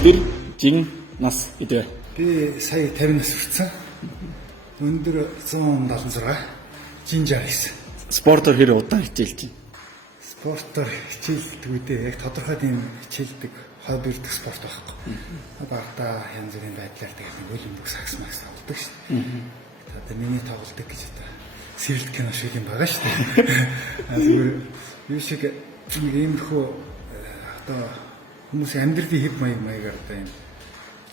өндөр, жин, нас гэдэг. Би сая 50 нас хүрсэн. Өндөр 176, жин 69. Спортоор хэр удаан хичээлж байна? Спортоор хичээлдэг үедээ яг тодорхой тийм хичээлдэг хоббирдэг спорт байхгүй. Багтаа янз бүрийн байдлаар тэгээд үлэмдэг сакс макс тоглодог шүү дээ. Одоо миний тоглодог гэж одоо сэрэлт кино шиг юм байгаа шүү дээ. Зүгээр юу шиг нэг иймэрхүү одоо хүмүүсийн амьдралын хэв маягаар одоо юм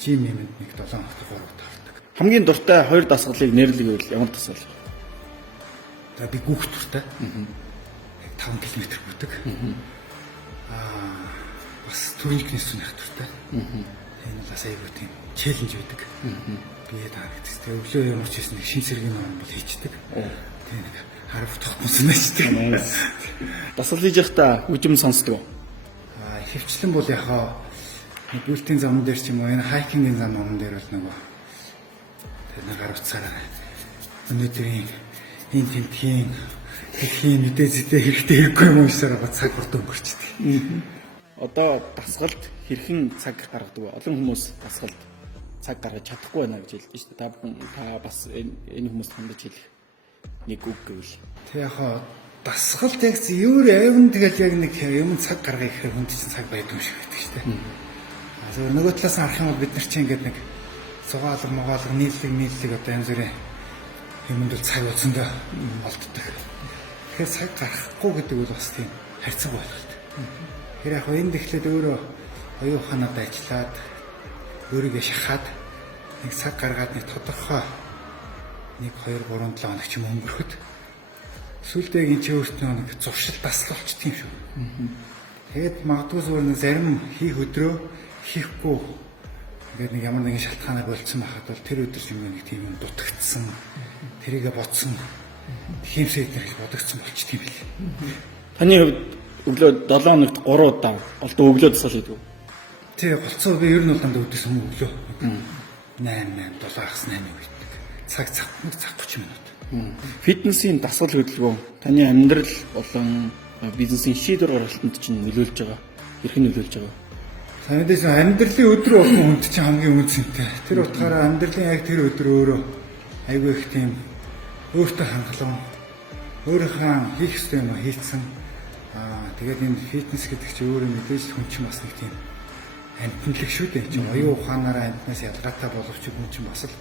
жим юмд нэг 7 хоногт 3 удаа ордог. Хамгийн дуртай хоёр дасгалыг нэрлэвэл ямар дасгал? За би гүгт дуртай. 5 км бүдэг. Бас түрнийхнээс зүнх дуртай. Энэ бас айгүй тийм челленж байдаг. Бие даагдаг. Тэгээ өглөө ямар ч хийсэн шин сэргийн ном бол хийчдэг. Тэгээ нэг харав тохмос нэчдэг. Дасгал хийж явахдаа үжим сонсдог. Хөвчлэн бол яхаа нэг бүлтийн зам дээр ч юм уу энэ хайкингийн зам номон дээр бол нөгөө тэр гар утсаараа өнөөдрийн энэ тэмдгийн дэлхийн мэдээ зэтэй хэрэгтэй хэрэггүй юм уусараа цаг урд өнгөрчдөг. Одоо дасгалд хэрхэн цаг гаргадаг вэ? Олон хүмүүс дасгалд цаг гаргаж чадахгүй байна гэж хэлдэг шүү дээ. Та бас энэ хүмүүст хандаж хэлэх нэг үг гэвэл. Тэг яхаа дасгалт яг өөр айван тэгэл яг нэг юм цаг гаргах гэхээр хүнд чинь цаг байдаг юм шиг байдаг шүү дээ. Зөв нөгөө талаас нь харах юм бол бид нар чинь ингээд нэг цугаалга могаалга нийллэг одоо янз бүрийн юмд бол цаг үзэндээ олддог. Тэгэхээр цаг гаргахгүй гэдэг бол бас тийм харьцаг бололт. Тэр яг энэ дэхлээд өөрөө оюун ухаанаад ажиллаад өөрийгөө шахаад нэг цаг гаргаад нэг тодорхой 1 2 3 7 хоног ч юм өнгөрөхөд сүүлдээ энэ ч өөртөө нэг зуршил дасгалчт юм шүү. Тэгээд магадгүй зүгээр нэг зарим хийх өдрөө хийхгүй ингээд нэг ямар нэгэн шалтгаанаар болцсон байхад бол тэр өдөр юм нэг тийм юм дутагдсан тэрийгэ бодсон хиймсэд нэр бодогдсон болчт юм бэл. Таны хувьд өглөө 7 хоногт 3 удаа голдуу өглөө дасгал хийдэг. Тий, голцоо би ер нь бол дандаа өдөөс өмнө өглөө 8 7 хагас 8 үйдэг. Цаг 30 минут. Фитнесийн дасгал хөдөлгөөн таны амьдрал болон бизнесийн шийдвэр гаргалтанд чинь нөлөөлж байгаа. Хэрхэн нөлөөлж байгаа? Танайдээс амьдралын өдөр болгон хүнд чинь хамгийн үнцэнтэй. Тэр утгаараа амьдралын яг тэр өдөр өөрөө айгүй их тийм өөртөө хангалуун өөрийнхөө хийх ёстой юм хийцэн. Тэгээд энэ фитнес гэдэг чинь өөрөө мэдээж хүн чинь бас нэг тийм амтналэг шүү дээ. Чи оюун ухаанаараа амтнаас ялгаатай боловч хүн чинь бас л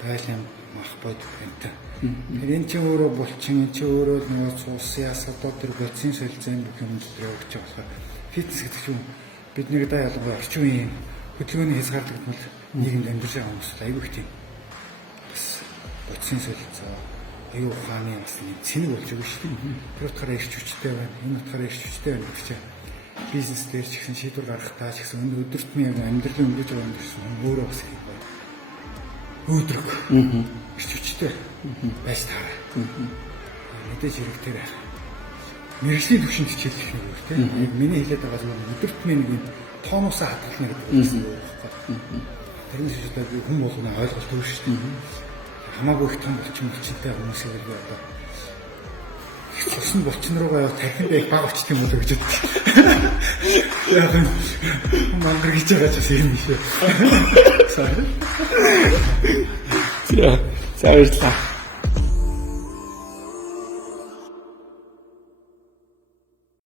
байлын мах бод гэнтэй. Тэр энэ чинь өөрөө булчин энэ чинь өөрөө нөгөө цус ясадоо тэр бодисын солилцооны бүх юм дээр өгч байгаа болохоор фитнес гэдэг чинь бидний даа ялангуяа орчин үеийн хөдөлгөөний хязгаардаг бол нийгэмд амьдарч байгаа хүмүүс айгүй их тийм бас бодисын солилцоо оюун ухааны бас нэг цэник болж байгаа шүү дээ. Тэр утгаараа ирч хүчтэй байна. Энэ утгаараа ирч хүчтэй байна гэж бизнес дээр ч гэсэн шийдвэр гаргахтаа ч гэсэн өдөртний яг амьдралын өнгөж байгаа юм гэсэн өөрөө бас юм байна. Өдрөг. Ирч хүчтэй байж таарай. Мэдээж хэрэгтэй байх. Мэргэжлийн төвшөнд хичээлэх нэг үү тийм. Миний хэлээд байгаа зүйл өдөртний нэг юм тонусаа хадгална гэдэг юм байна. Тэрнээс ч одоо хүн болгоно ойлголт өөр шүү дээ. Хамаагүй их том булчинтай хүмүүсийг л одоо цусны булчин руугаа яа тархинд яг баг очт юм уу гэж боддог. Яг мангар гэж байгаа ч юм биш ээ. За баярлалаа.